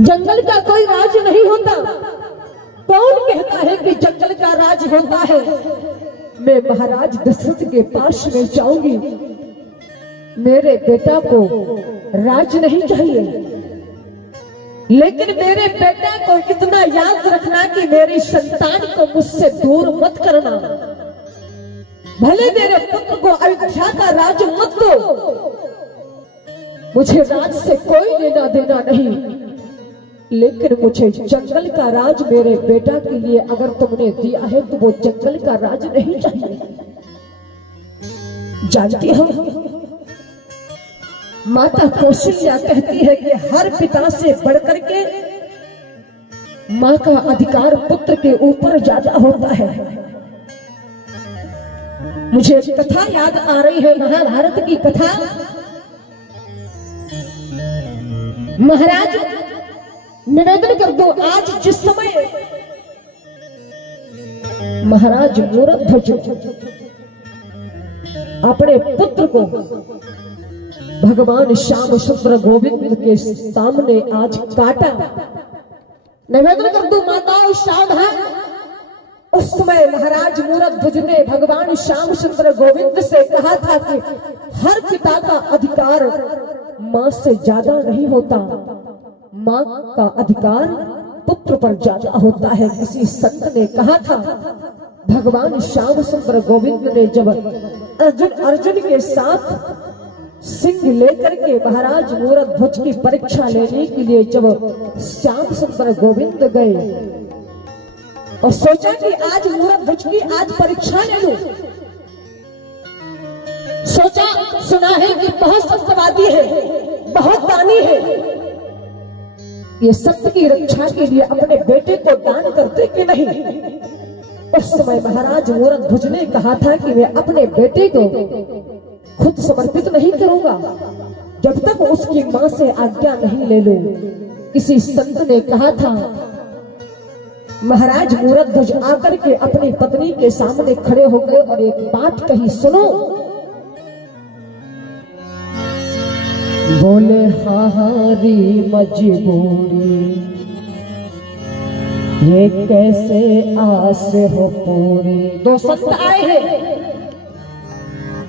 जंगल का कोई राज नहीं होता। कौन कहता है कि जंगल का राज होता है? मैं महाराज दशरथ के पास में जाऊंगी। मेरे बेटा को राज नहीं चाहिए, लेकिन मेरे बेटा को इतना याद रखना कि मेरी संतान को मुझसे दूर मत करना। भले मेरे पुत्र को अयोध्या का राज मत दो, मुझे राज से कोई लेना देना नहीं, लेकिन मुझे जंगल का राज मेरे बेटा के लिए अगर तुमने दिया है तो वो जंगल का राज नहीं चाहिए। जानती हो, माता कौशल्या कहती है कि हर पिता से बढ़कर के मां का अधिकार पुत्र के ऊपर ज्यादा होता है। मुझे एक कथा याद आ रही है, महाभारत की कथा। महाराज निवेदन कर दो, आज जिस समय महाराज मूरध्वज अपने पुत्र को भगवान श्याम सुंदर गोविंद के सामने आज काटा, निवेदन कर दो माताओं सावधान। उस समय महाराज मूरध्वज ने भगवान श्याम सुंदर गोविंद से कहा था कि हर पिता का अधिकार मां से ज्यादा नहीं होता, मां का अधिकार पुत्र पर ज्यादा होता है। किसी संत ने कहा था, भगवान श्याम सुंदर गोविंद ने जब अर्जुन के साथ सिंह लेकर के महाराज मूरध्वज की परीक्षा लेने के लिए जब श्याम सुंदर गोविंद गए और सोचा कि आज मूरध्वज की आज परीक्षा ले लूं, सोचा सुना है कि बहुत सत्यवादी है, बहुत दानी है, ये सत्य की रक्षा के लिए अपने बेटे को दान करते कि नहीं। उस समय महाराज मूरध्वज ने कहा था कि मैं अपने बेटे को खुद समर्पित नहीं करूंगा जब तक उसकी मां से आज्ञा नहीं ले लूं। किसी संत ने कहा था, महाराज मूरध्वज आकर के अपनी पत्नी के सामने खड़े हो गए और एक बात कही, सुनो। बोले हाहारी मजबूरी, ये कैसे आस हो पूरी। दो संत आए हैं,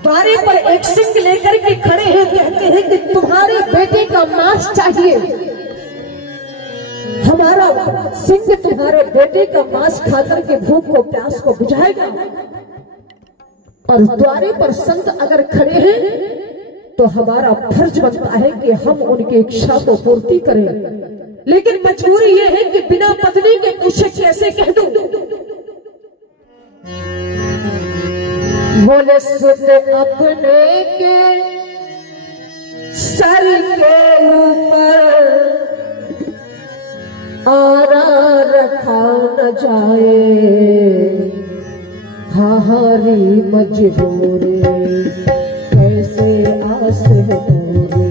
द्वारे पर एक सिंह लेकर के खड़े हैं, कहते हैं कि तुम्हारे बेटे का मांस चाहिए, हमारा सिंह तुम्हारे बेटे का मांस खाकर के भूख को प्यास को बुझाएगा। और द्वारे पर संत अगर खड़े हैं तो हमारा फर्ज बनता है कि हम उनकी इच्छा को पूर्ति करें, लेकिन मजबूरी यह है कि बिना पत्नी के पूछे कैसे कह दूं। बोले सुन अपने के सर के ऊपर आरा रखा न जाए, हाहारी मजबूरी कैसे आस हो पूरी,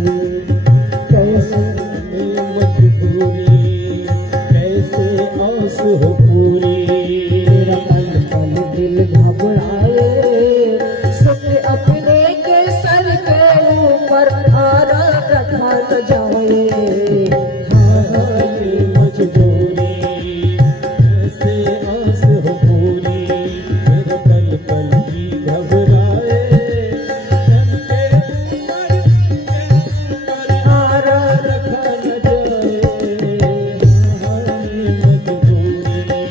कैसे मजबूरी कैसे आस हो पूरी। मेरा पल पल दिल घबराए, सुन अपने के सर के ऊपर आरा रखा न जाए, हाहारी मजबूरी कैसे आस हो पूरी। मेरा पल पल की घबराए, आरा रखा न जाए, हाहारी मजबूरी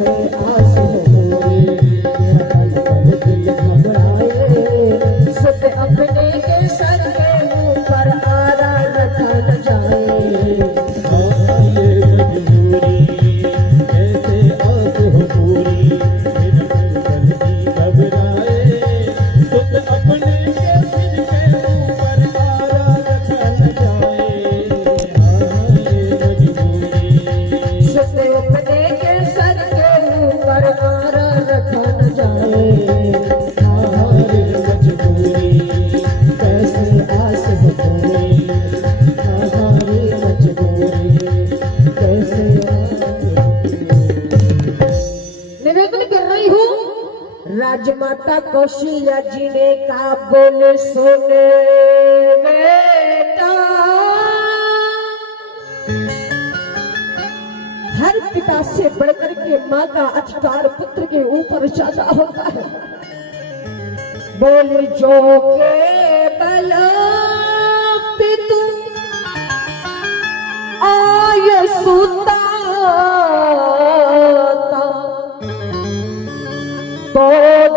कैसे आस हो पूरी, मेरा पल पल दिल घबराए, सुध अपने के सर के ऊपर आरा रखा न जाए। ये मजबूरी कैसे आस हो पूरी, मेरा पल पल दिल घबराए, खुद अपने के सिर के ऊपर आरा रखा न जाए। ये मजबूरी सुध अपने के सर के ऊपर आरा रखा न जाए। ये मजबूरी कैसे आस हो पूरी, हमारी मजबूरी कैसे आस हो पूरी। निवेदन कर रही हूँ राजमाता कौशल्या जी ने का बोले सुने बेटा, हर पिता से बढ़कर के माँ का अधिकार पुत्र के ऊपर ज्यादा होता है। बोले जो के बल पे तू आय सुता तो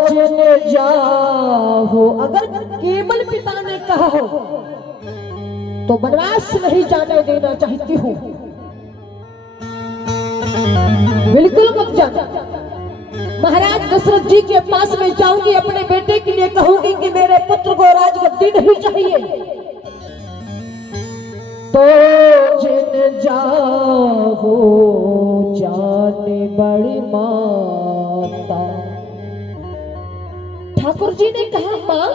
जिन जाओ, अगर केवल पिता ने कहा हो तो वनवास नहीं जाने देना चाहती हूँ, बिल्कुल मत जाना। महाराज दशरथ जी के पास में जाऊंगी, अपने बेटे के लिए कहूंगी कि मेरे पुत्र को राजगद्दी नहीं चाहिए, तो जिन जाओ जाने बड़ी माता। ठाकुर जी ने कहा मां